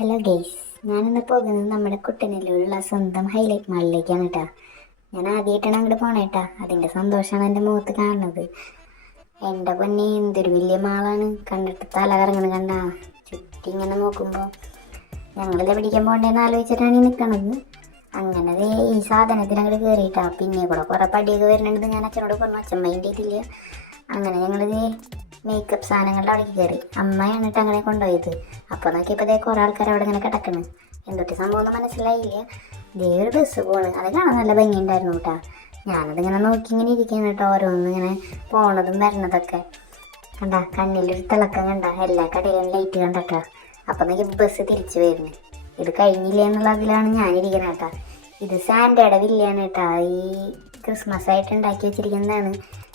Hello guys, ഞാനിന്ന് പോകുന്നത് നമ്മുടെ കുട്ടനല്ലൂരുള്ള സ്വന്തം ഹൈലൈറ്റ് മാളിലേക്കാണ് കേട്ടോ. ഞാൻ ആദ്യമായിട്ടാണ് അങ്ങോട്ട് പോണേട്ടാ. അതിൻ്റെ സന്തോഷമാണ് എൻ്റെ മുഖത്ത് കാണുന്നത്. എൻ്റെ പൊന്നെ, എന്തൊരു വലിയ മാളാണ്. കണ്ടിട്ട് തല കറങ്ങണം. കണ്ടാ ചുറ്റി ഇങ്ങനെ നോക്കുമ്പോൾ ഞങ്ങളിത് പിടിക്കാൻ പോകണ്ടേന്ന് ആലോചിച്ചിട്ടാണ് ഈ നിൽക്കണത്. അങ്ങനെ ഈ സാധനത്തിൽ അങ്ങോട്ട് കയറിയിട്ടാ. പിന്നെ കൂടെ കുറേ പടിയൊക്കെ വരുന്നുണ്ട്. ഞാൻ അച്ഛനോട് പറഞ്ഞു, അച്ഛൻ മൈൻഡ് ചെയ്തില്ല. അങ്ങനെ ഞങ്ങളിത് മേക്കപ്പ് സാധനങ്ങളുടെ അവിടേക്ക് കയറി. അമ്മയാണ് കേട്ടോ അങ്ങനെ കൊണ്ടുപോയത്. അപ്പോൾ നോക്കിയപ്പോൾ കുറേ ആൾക്കാർ അവിടെ ഇങ്ങനെ കിടക്കണം. എന്തൊക്കെ സംഭവം ഒന്നും മനസ്സിലായില്ല. ഒരു ബസ് പോണ്, അത് കാണാൻ നല്ല ഭംഗിയുണ്ടായിരുന്നു കേട്ടോ. ഞാനതിങ്ങനെ നോക്കി ഇങ്ങനെ ഇരിക്കുകയാണ് കേട്ടോ. ഓരോന്ന് ഇങ്ങനെ പോണതും വരണതൊക്കെ കണ്ട. കണ്ണിലൊരു തിളക്കം കണ്ട. എല്ലാ കടയിലും ലൈറ്റ് കണ്ടട്ടോ. അപ്പം നോക്കി ബസ് തിരിച്ചു വരുന്നു. ഇത് കഴിഞ്ഞില്ല എന്നുള്ളതിലാണ് ഞാനിരിക്കുന്നത് കേട്ടോ. ഇത് സാൻഡയുടെ വില്ലയാണ് കേട്ടോ. ഈ ക്രിസ്മസ് ആയിട്ട് ഉണ്ടാക്കി വെച്ചിരിക്കുന്നതാണ്.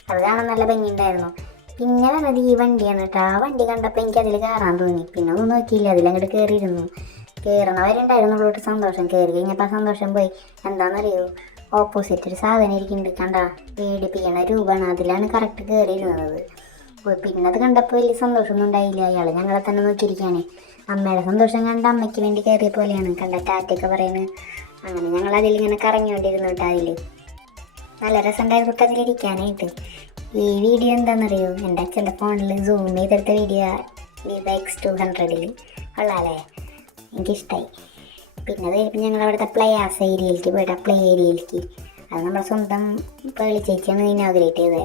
അത് കാണാൻ നല്ല ഭംഗിയുണ്ടായിരുന്നു. പിന്നെ പറഞ്ഞത് ഈ വണ്ടിയാണ് കേട്ടോ. ആ വണ്ടി കണ്ടപ്പോൾ എനിക്ക് അതിൽ കയറാൻ തോന്നി. പിന്നെ ഒന്നും നോക്കിയില്ല, അതിലങ്ങോട്ട് കയറിയിരുന്നു. കയറണവരുണ്ടായിരുന്നുള്ളൂ സന്തോഷം. കയറി കഴിഞ്ഞപ്പോൾ ആ സന്തോഷം പോയി. എന്താണെന്നറിയോ, ഓപ്പോസിറ്റ് ഒരു സാധനം ഇരിക്കുന്നുണ്ട് കണ്ട. പേടിപ്പിക്കണ രൂപമാണ്. അതിലാണ് കറക്റ്റ് കയറിയിരുന്നത്. പിന്നെ അത് കണ്ടപ്പോൾ വലിയ സന്തോഷമൊന്നും ഉണ്ടായില്ല. അയാൾ ഞങ്ങളെ തന്നെ നോക്കിയിരിക്കുകയാണ്. അമ്മയുടെ സന്തോഷം കണ്ട അമ്മയ്ക്ക് വേണ്ടി കയറിയ പോലെയാണ് കണ്ട. ടാറ്റയൊക്കെ പറയുന്നത്. അങ്ങനെ ഞങ്ങൾ അതിലിങ്ങനെ കറങ്ങിക്കൊണ്ടിരുന്നു കേട്ടോ. അതിൽ നല്ല രസമുണ്ടായിരുന്നു അതിലിരിക്കാനായിട്ട്. ഈ വീഡിയോ എന്താണെന്നറിയോ, എൻ്റെ അച്ഛൻ്റെ ഫോണിൽ സൂം ചെയ്തെടുത്ത വീഡിയോ. വിവോ X200 കൊള്ളാല്ലേ, എനിക്കിഷ്ടമായി. പിന്നെ അത് കഴിഞ്ഞപ്പോൾ ഞങ്ങൾ അവിടുത്തെ പ്ലേയാസ് ഏരിയയിലേക്ക് പോയിട്ട് പ്ലേ ഏരിയയിലേക്ക്. അത് നമ്മുടെ സ്വന്തം പേളി ചേച്ചിയാണ് ഇനോഗ്രേറ്റ് ചെയ്തത്.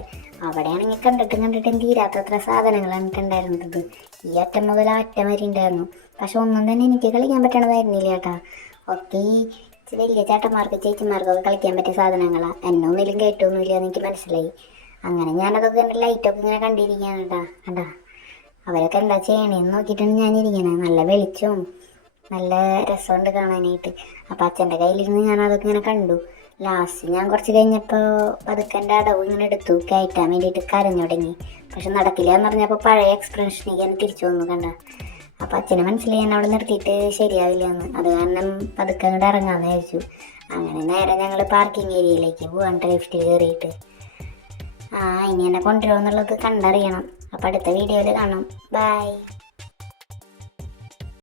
അവിടെയാണെങ്കിൽ കണ്ടിട്ടും തീരാത്തത്ര സാധനങ്ങളാണ് ഉണ്ടായിരുന്നത്. ഈ അറ്റം മുതൽ ആ അറ്റം വരെ ഉണ്ടായിരുന്നു. പക്ഷെ ഒന്നും തന്നെ എനിക്ക് കളിക്കാൻ പറ്റണതായിരുന്നില്ല കേട്ടോ. ഒക്കെ ഈ വലിയ ചേട്ടന്മാർക്ക് ചേച്ചിമാർക്കൊക്കെ കളിക്കാൻ പറ്റിയ സാധനങ്ങളാണ്. എന്നെ ഒന്നിലും കേട്ടൊന്നുമില്ല എന്ന് എനിക്ക് മനസ്സിലായി. അങ്ങനെ ഞാനതൊക്കെ എൻ്റെ ലൈറ്റൊക്കെ ഇങ്ങനെ കണ്ടിരിക്കുകയാണ് കേട്ടോ. കണ്ടാ അവരൊക്കെ എന്താ ചെയ്യണേന്ന് നോക്കിയിട്ടാണ് ഞാനിരിക്കണേ. നല്ല വെളിച്ചവും നല്ല രസമുണ്ട് കാണാനായിട്ട്. അപ്പം അച്ഛൻ്റെ കയ്യിലിരുന്ന് ഞാൻ അതൊക്കെ ഇങ്ങനെ കണ്ടു. ലാസ്റ്റ് ഞാൻ കുറച്ച് കഴിഞ്ഞപ്പോൾ പതുക്കൻ്റെ അടവ് ഇങ്ങനെ എടുത്തു കയറ്റാൻ വേണ്ടിയിട്ട് കരഞ്ഞു തുടങ്ങി. പക്ഷെ നടക്കില്ല എന്ന് പറഞ്ഞപ്പോൾ പഴയ എക്സ്പ്രഷനിലേക്ക് ഞാൻ തിരിച്ചു വന്നു കണ്ട. അപ്പം അച്ഛനെ മനസ്സിലായി ഞാൻ അവിടെ നിർത്തിയിട്ട് ശരിയാവില്ല എന്ന്. അത് കാരണം പതുക്കെ അങ്ങോട്ട് ഇറങ്ങാമെന്ന് വിചാരിച്ചു. അങ്ങനെ നേരെ ഞങ്ങൾ പാർക്കിംഗ് ഏരിയയിലേക്ക് പോകാൻ ലിഫ്റ്റിൽ കയറിയിട്ട്. ഇനി എന്നെ കൊണ്ടുവരുമെന്നുള്ളത് കണ്ടറിയണം. അപ്പം അടുത്ത വീഡിയോയിൽ കാണാം. ബൈ.